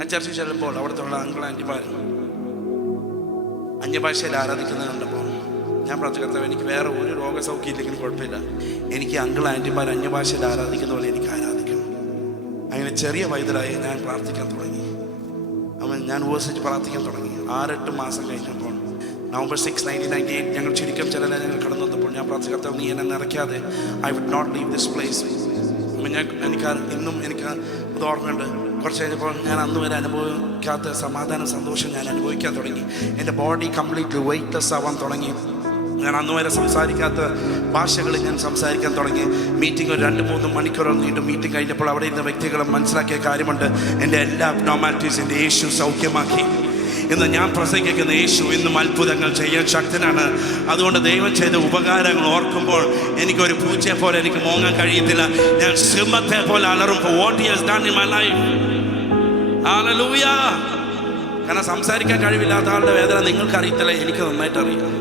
ഞാൻ ചർച്ചിൽ ചെല്ലുമ്പോൾ അവിടുത്തെ അങ്കിൾ ആൻറ്റിമാർ അന്യഭാഷയിൽ ആരാധിക്കുന്നത് കണ്ടപ്പോൾ ഞാൻ പ്രാർത്ഥിച്ചു, കർത്താവേ, എനിക്ക് വേറെ ഒരു രോഗസൗഖ്യം ഇല്ലെങ്കിലും കുഴപ്പമില്ല, എനിക്ക് അങ്കിൾ ആൻറ്റിമാർ അന്യഭാഷയിൽ ആരാധിക്കുന്ന പോലെ എനിക്ക് ആരാധിക്കണം. അങ്ങനെ ചെറിയ വൈദ്യരായി ഞാൻ പ്രാർത്ഥിക്കാൻ തുടങ്ങി. ഞാൻ ഉപസിച്ച് പ്രാർത്ഥിക്കാൻ തുടങ്ങി. 6-8 മാസം കഴിഞ്ഞപ്പോൾ November 6, 1998 ഞങ്ങൾ ചുരുക്കം ചില ഞങ്ങൾ കടന്നു വന്നപ്പോൾ ഞാൻ പ്രാർത്ഥിച്ചു, കർത്താവേ, നീ എന്നെ നിറയ്ക്കാതെ I would not leave this place. ഇന്നും എനിക്ക് അത് ഓർമ്മയുണ്ട്. കുറച്ച് കഴിഞ്ഞപ്പോൾ ഞാൻ അന്ന് വരെ അനുഭവിക്കാത്ത സമാധാനം, സന്തോഷം ഞാൻ അനുഭവിക്കാൻ തുടങ്ങി. എൻ്റെ ബോഡി കംപ്ലീറ്റ്ലി വെയ്റ്റ്ലെസ് ആവാൻ തുടങ്ങി. ഞാൻ അന്ന് വരെ സംസാരിക്കാത്ത ഭാഷകളിൽ ഞാൻ സംസാരിക്കാൻ തുടങ്ങി. മീറ്റിംഗ് ഒരു 2-3 മണിക്കൂറോ നീണ്ടു. മീറ്റിംഗ് കഴിഞ്ഞപ്പോൾ അവിടെ ഇരുന്ന വ്യക്തികളും മനസ്സിലാക്കിയ കാര്യമുണ്ട്, എൻ്റെ എല്ലാ അബ്നോർമാലിറ്റീസിൻ്റെ യേശു സൗഖ്യമാക്കി. ഇന്ന് ഞാൻ പ്രസംഗിക്കുന്ന യേശു ഇന്നും അത്ഭുതങ്ങൾ ചെയ്യാൻ ശക്തനാണ്. അതുകൊണ്ട് ദൈവം ചെയ്ത ഉപകാരങ്ങൾ ഓർക്കുമ്പോൾ എനിക്കൊരു പൂച്ചയെ പോലെ എനിക്ക് മോങ്ങാൻ കഴിയത്തില്ല. ഞാൻ സിംഹത്തെ പോലെ അലറുമ്പോൾ what he has done in my life. Hallelujah. കാരണം സംസാരിക്കാൻ കഴിവില്ലാത്ത ആളുടെ വേദന നിങ്ങൾക്ക് അറിയത്തില്ല, എനിക്ക് നന്നായിട്ട് അറിയാം.